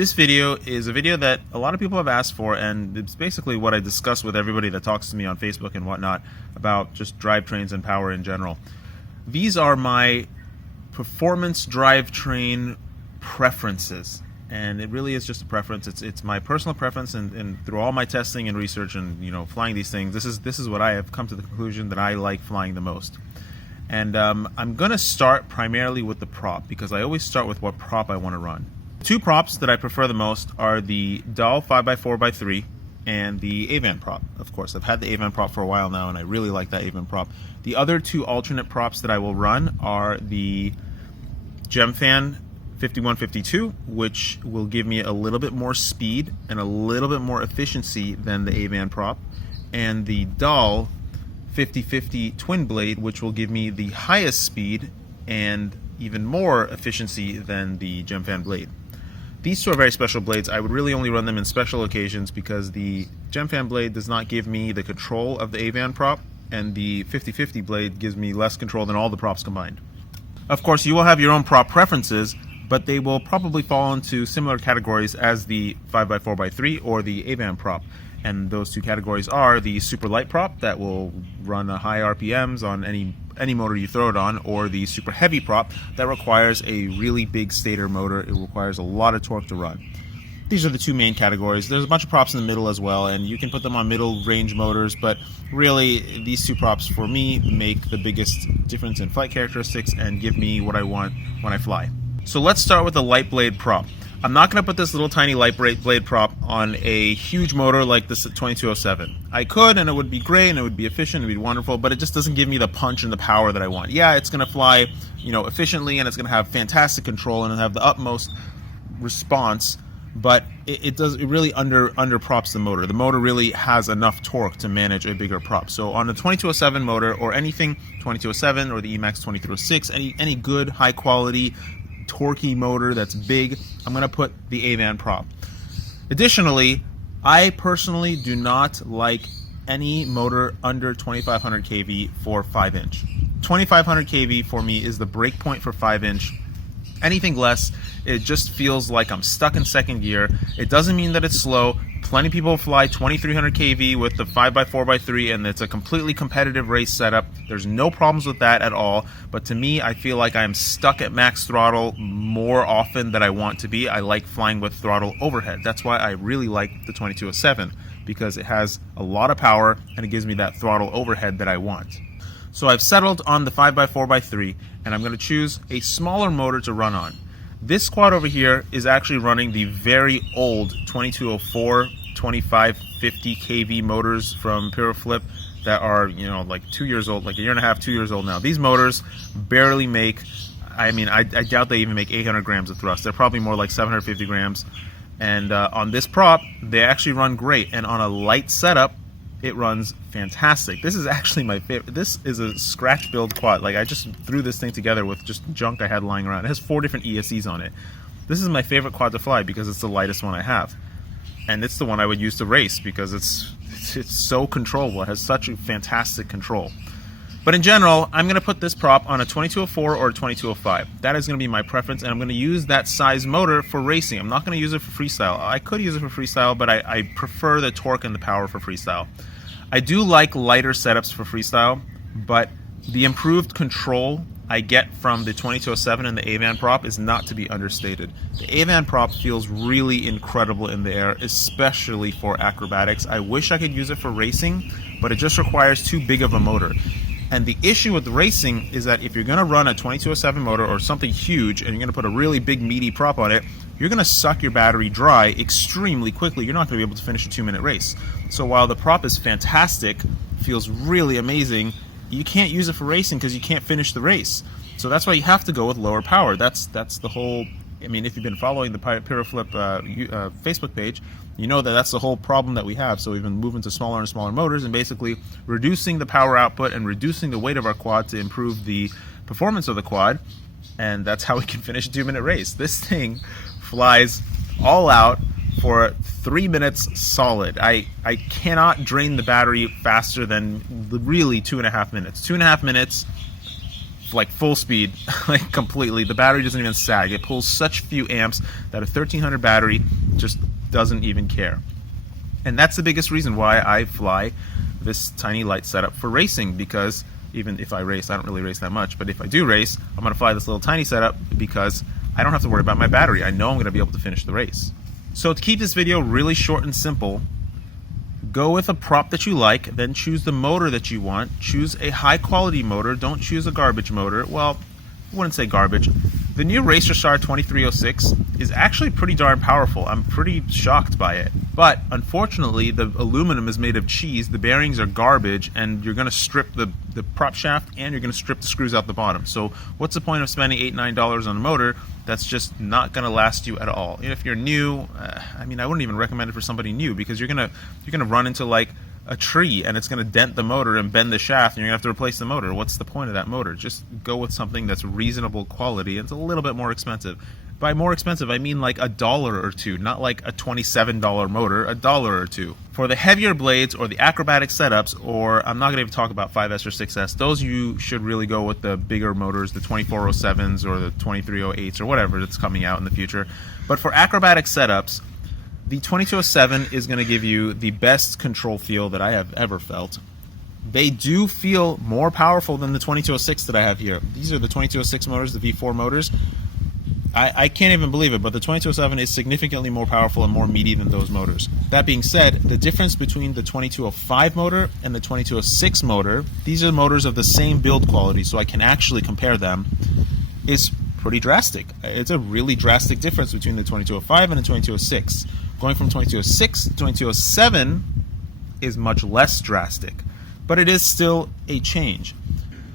This video is a video that a lot of people have asked for, and it's basically what I discuss with everybody that talks to me on Facebook and whatnot about just drivetrains and power in general. These are my performance drivetrain preferences, and it really is just a preference. It's my personal preference, and through all my testing and research and flying these things, this is what I have come to the conclusion that I like flying the most. And I'm going to start primarily with the prop, because I always start with what prop I want to run. Two props that I prefer the most are the Dahl 5x4x3 and the Avan prop. Of course, I've had the Avan prop for a while now, and I really like that Avan prop. The other two alternate props that I will run are the Gemfan 5152, which will give me a little bit more speed and a little bit more efficiency than the Avan prop, and the Dahl 5050 twin blade, which will give me the highest speed and even more efficiency than the Gemfan blade. These two are very special blades. I would really only run them in special occasions because the Gemfan blade does not give me the control of the Avan prop, and the 5050 blade gives me less control than all the props combined. Of course, you will have your own prop preferences, but they will probably fall into similar categories as the 5x4x3 or the Avan prop. And those two categories are the super light prop that will run high RPMs on any motor you throw it on, or the super heavy prop that requires a really big stator motor. It requires a lot of torque to run. These are the two main categories. There's a bunch of props in the middle as well, and you can put them on middle range motors, but really these two props for me make the biggest difference in flight characteristics and give me what I want when I fly. So let's start with the light blade prop. I'm not going to put this little tiny light blade prop on a huge motor like this 2207. I could, and it would be great, and it would be efficient, it would be wonderful, but it just doesn't give me the punch and the power that I want. Yeah, it's going to fly, efficiently, and it's going to have fantastic control, and it'll have the utmost response, but it really under props the motor. The motor really has enough torque to manage a bigger prop. So on a 2207 motor, or anything 2207 or the Emax 2306, any good high quality torquey motor that's big, I'm going to put the Avan prop. Additionally, I personally do not like any motor under 2500 kV for 5-inch. 2500 kV for me is the break point for 5-inch. Anything less, it just feels like I'm stuck in second gear. It doesn't mean that it's slow. Plenty of people fly 2300 kV with the 5x4x3, and it's a completely competitive race setup. There's no problems with that at all. But to me, I feel like I'm stuck at max throttle more often than I want to be. I like flying with throttle overhead. That's why I really like the 2207, because it has a lot of power and it gives me that throttle overhead that I want. So I've settled on the 5x4x3, and I'm going to choose a smaller motor to run on. This quad over here is actually running the very old 2204 2550 kV motors from Puraflip that are like 2 years old, like a year and a half, 2 years old now. These motors barely make, I doubt they even make 800 grams of thrust. They're probably more like 750 grams, and on this prop they actually run great, and on a light setup it runs fantastic. This is actually my favorite. This is a scratch build quad. Like, I just threw this thing together with just junk I had lying around. It has 4 different ESCs on it. This is my favorite quad to fly because it's the lightest one I have, and it's the one I would use to race because it's so controllable. It has such a fantastic control. But in general, I'm going to put this prop on a 2204 or a 2205. That is going to be my preference, and I'm going to use that size motor for racing. I'm not going to use it for freestyle. I could use it for freestyle, but I prefer the torque and the power for freestyle. I do like lighter setups for freestyle, but the improved control I get from the 2207 and the Avan prop is not to be understated. The Avan prop feels really incredible in the air, especially for acrobatics. I wish I could use it for racing, but it just requires too big of a motor. And the issue with racing is that if you're going to run a 2207 motor or something huge, and you're going to put a really big meaty prop on it, you're going to suck your battery dry extremely quickly. You're not going to be able to finish a 2-minute race. So while the prop is fantastic, feels really amazing, you can't use it for racing because you can't finish the race. So that's why you have to go with lower power. That's the whole, if you've been following the Puraflip Facebook page, you know that that's the whole problem that we have. So we've been moving to smaller and smaller motors and basically reducing the power output and reducing the weight of our quad to improve the performance of the quad, and that's how we can finish a 2-minute race. This thing flies all out for 3 minutes solid. I cannot drain the battery faster than really 2.5 minutes. 2.5 minutes like full speed, like completely. The battery doesn't even sag. It pulls such few amps that a 1300 battery just doesn't even care. And that's the biggest reason why I fly this tiny light setup for racing, because even if I race, I don't really race that much, but if I do race, I'm going to fly this little tiny setup because I don't have to worry about my battery. I know I'm going to be able to finish the race. So to keep this video really short and simple, go with a prop that you like, then choose the motor that you want. Choose a high quality motor. Don't choose a garbage motor. Well, I wouldn't say garbage. The new Racerstar 2306 is actually pretty darn powerful. I'm pretty shocked by it. But unfortunately, the aluminum is made of cheese, the bearings are garbage, and you're going to strip the prop shaft and you're going to strip the screws out the bottom. So what's the point of spending $8, $9 on a motor that's just not going to last you at all? And if you're new, I mean, I wouldn't even recommend it for somebody new, because you're going to run into like a tree and it's going to dent the motor and bend the shaft and you're going to have to replace the motor. What's the point of that motor? Just go with something that's reasonable quality. It's a little bit more expensive. By more expensive, I mean like $1 or two, not like a $27 motor, $1 or two. For the heavier blades or the acrobatic setups, or I'm not going to even talk about 5S or 6S, those you should really go with the bigger motors, the 2407s or the 2308s or whatever that's coming out in the future. But for acrobatic setups, the 2207 is going to give you the best control feel that I have ever felt. They do feel more powerful than the 2206 that I have here. These are the 2206 motors, the V4 motors. I can't even believe it, but the 2207 is significantly more powerful and more meaty than those motors. That being said, the difference between the 2205 motor and the 2206 motor, these are motors of the same build quality, so I can actually compare them, is pretty drastic. It's a really drastic difference between the 2205 and the 2206. Going from 2206 to 2207 is much less drastic, but it is still a change.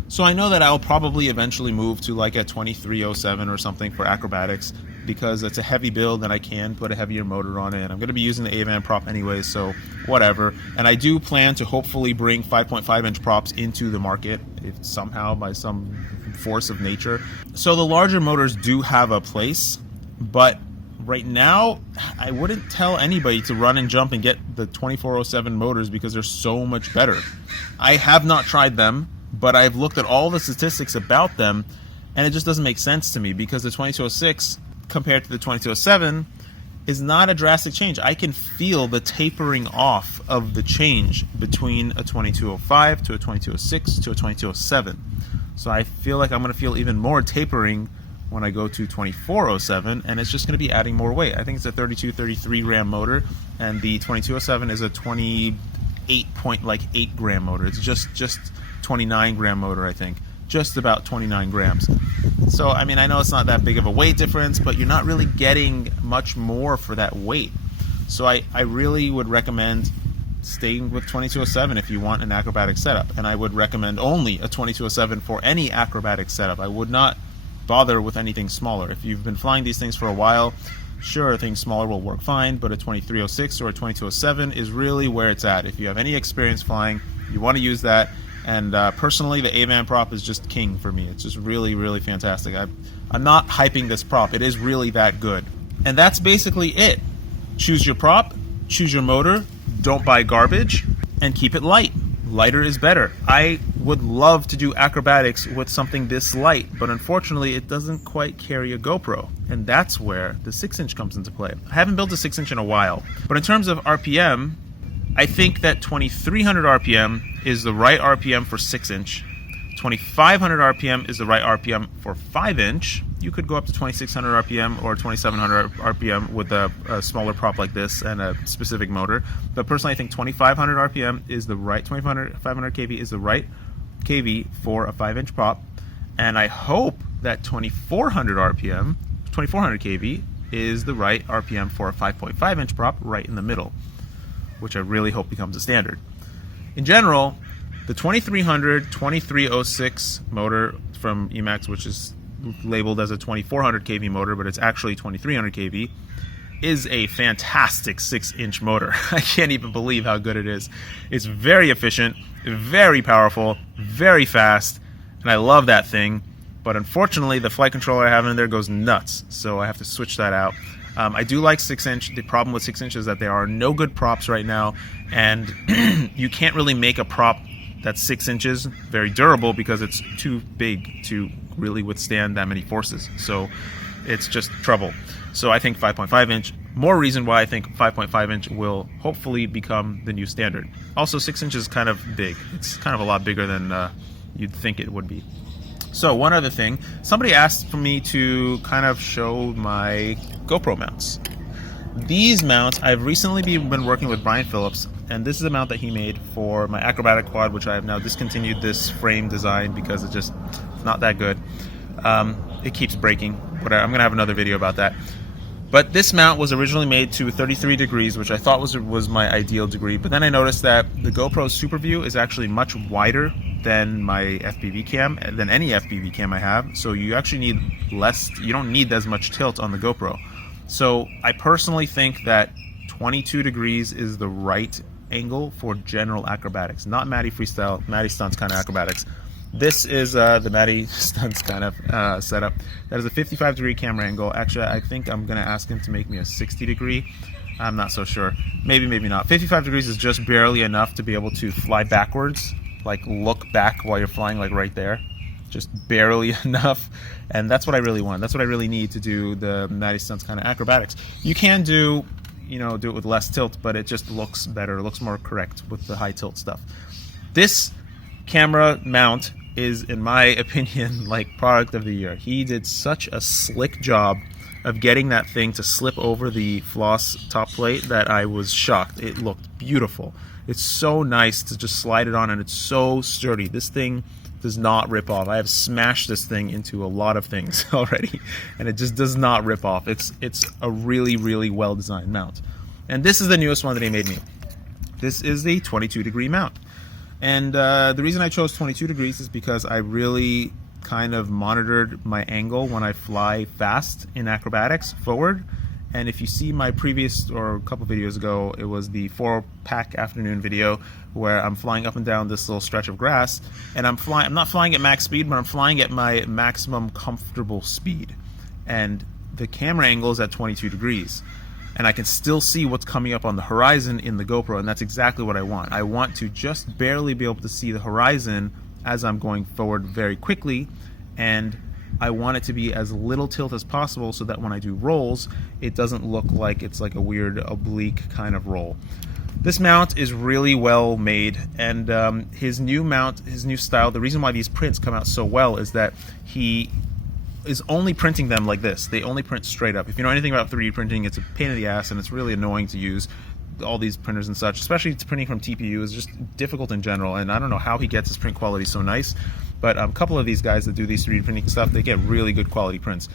So I know that I'll probably eventually move to like a 2307 or something for acrobatics, because it's a heavy build and I can put a heavier motor on it. And I'm going to be using the A-Van prop anyway, so whatever. And I do plan to hopefully bring 5.5 inch props into the market, if somehow by some force of nature. So the larger motors do have a place, but right now I wouldn't tell anybody to run and jump and get the 2407 motors because they're so much better. I have not tried them, but I've looked at all the statistics about them, and it just doesn't make sense to me, because the 2206 compared to the 2207 is not a drastic change. I can feel the tapering off of the change between a 2205 to a 2206 to a 2207. So I feel like I'm going to feel even more tapering when I go to 2407, and it's just going to be adding more weight. I think it's a 33 gram motor, and the 2207 is a 28.8 gram motor. It's just 29 gram motor, I think. Just about 29 grams. So, I mean, I know it's not that big of a weight difference, but you're not really getting much more for that weight. So I really would recommend staying with 2207 if you want an acrobatic setup. And I would recommend only a 2207 for any acrobatic setup. I would not bother with anything smaller. If you've been flying these things for a while, sure, things smaller will work fine, but a 2306 or a 2207 is really where it's at. If you have any experience flying, you want to use that. And personally, the A-Van prop is just king for me. It's just really, really fantastic. I'm not hyping this prop. It is really that good. And that's basically it. Choose your prop, choose your motor, don't buy garbage, and keep it light. Lighter is better. I would love to do acrobatics with something this light, but unfortunately it doesn't quite carry a GoPro. And that's where the 6-inch comes into play. I haven't built a 6-inch in a while, but in terms of RPM, I think that 2300 RPM is the right RPM for 6-inch. 2500 RPM is the right RPM for 5-inch. You could go up to 2600 RPM or 2700 RPM with a smaller prop like this and a specific motor. But personally, I think 2500 RPM is the right, 500 kV is the right kV for a 5-inch prop. And I hope that 2400 RPM, 2400 kV is the right RPM for a 5.5-inch prop right in the middle, which I really hope becomes a standard. In general, the 2300 2306 motor from Emax, which is labeled as a 2400 kV motor, but it's actually 2300 kV, is a fantastic 6-inch motor. I can't even believe how good it is. It's very efficient, very powerful, very fast, and I love that thing. But unfortunately, the flight controller I have in there goes nuts, so I have to switch that out. I do like 6-inch. The problem with 6-inch is that there are no good props right now, and you can't really make a prop That's 6 inches, very durable because it's too big to really withstand that many forces. So it's just trouble. So I think 5.5 inch, more reason why I think 5.5 inch will hopefully become the new standard. Also 6 inches is kind of big. It's kind of a lot bigger than you'd think it would be. So one other thing, somebody asked for me to kind of show my GoPro mounts. These mounts, I've recently been working with Brian Phillips, and this is a mount that he made for my acrobatic quad, which I have now discontinued this frame design because it's not that good. It keeps breaking, but I'm going to have another video about that. But this mount was originally made to 33 degrees, which I thought was my ideal degree, but then I noticed that the GoPro Super View is actually much wider than my FPV cam, than any FPV cam I have, so you actually need you don't need as much tilt on the GoPro. So I personally think that 22 degrees is the right angle for general acrobatics, not Matty Freestyle, Matty Stunts kind of acrobatics. This is the Matty Stunts kind of setup. That is a 55 degree camera angle. Actually, I think I'm going to ask him to make me a 60 degree. I'm not so sure. Maybe, maybe not. 55 degrees is just barely enough to be able to fly backwards, like look back while you're flying, like right there. Just barely enough. And that's what I really want. That's what I really need to do the Matty Stunts kind of acrobatics. You can do it with less tilt, but it just looks better. It looks more correct with the high tilt stuff. This camera mount is, in my opinion, like product of the year. He did such a slick job of getting that thing to slip over the floss top plate that I was shocked. It looked beautiful. It's so nice to just slide it on, and it's so sturdy. This thing does not rip off. I have smashed this thing into a lot of things already, and it just does not rip off. It's a really, really well designed mount. And this is the newest one that he made me. This is the 22 degree mount. And the reason I chose 22 degrees is because I really kind of monitored my angle when I fly fast in acrobatics forward. And if you see my previous, or a couple videos ago, it was the 4-pack afternoon video where I'm flying up and down this little stretch of grass, and I'm not flying at max speed, but I'm flying at my maximum comfortable speed. And the camera angle is at 22 degrees. And I can still see what's coming up on the horizon in the GoPro, and that's exactly what I want. I want to just barely be able to see the horizon as I'm going forward very quickly, and I want it to be as little tilt as possible so that when I do rolls, it doesn't look like it's like a weird oblique kind of roll. This mount is really well made, and his new mount, his new style, the reason why these prints come out so well is that he is only printing them like this. They only print straight up. If you know anything about 3D printing, it's a pain in the ass and it's really annoying to use. All these printers and such, especially printing from TPU, is just difficult in general, and I don't know how he gets his print quality so nice, but a couple of these guys that do these 3D printing stuff, they get really good quality prints.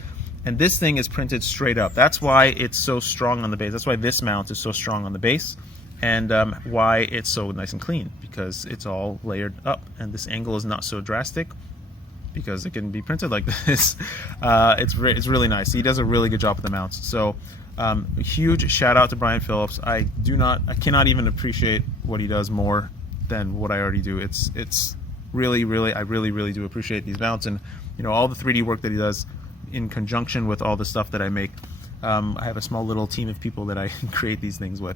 And this thing is printed straight up. That's why it's so strong on the base. That's why this mount is so strong on the base, and why it's so nice and clean, because it's all layered up, and this angle is not so drastic because it can be printed like this. It's really nice. He does a really good job with the mounts. So a huge shout out to Brian Phillips. I cannot even appreciate what he does more than what I already do. It's really, really, I really do appreciate these mounts, and all the 3D work that he does in conjunction with all the stuff that I make. I have a small little team of people that I create these things with.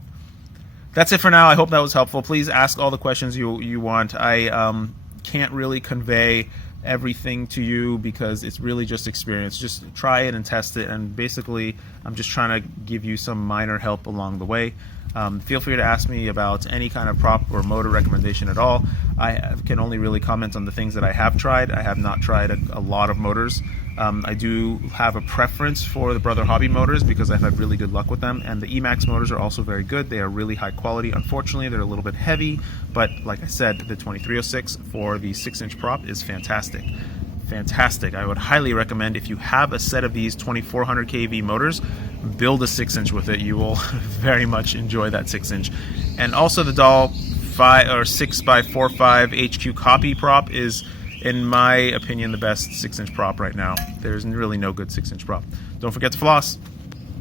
That's it for now. I hope that was helpful. Please ask all the questions you want. I can't really convey everything to you because it's really just experience. Just try it and test it, and basically I'm just trying to give you some minor help along the way. Feel free to ask me about any kind of prop or motor recommendation at all. I can only really comment on the things that I have tried. I have not tried a lot of motors. I do have a preference for the Brother Hobby motors because I've had really good luck with them, and the Emax motors are also very good. They are really high quality. Unfortunately, they're a little bit heavy, but like I said, the 2306 for the 6-inch prop is fantastic. Fantastic. I would highly recommend, if you have a set of these 2400 kV motors, build a 6-inch with it. You will very much enjoy that 6-inch. And also the Dahl 6x45 HQ copy prop is, in my opinion, the best 6-inch prop right now. There's really no good 6-inch prop. Don't forget to floss.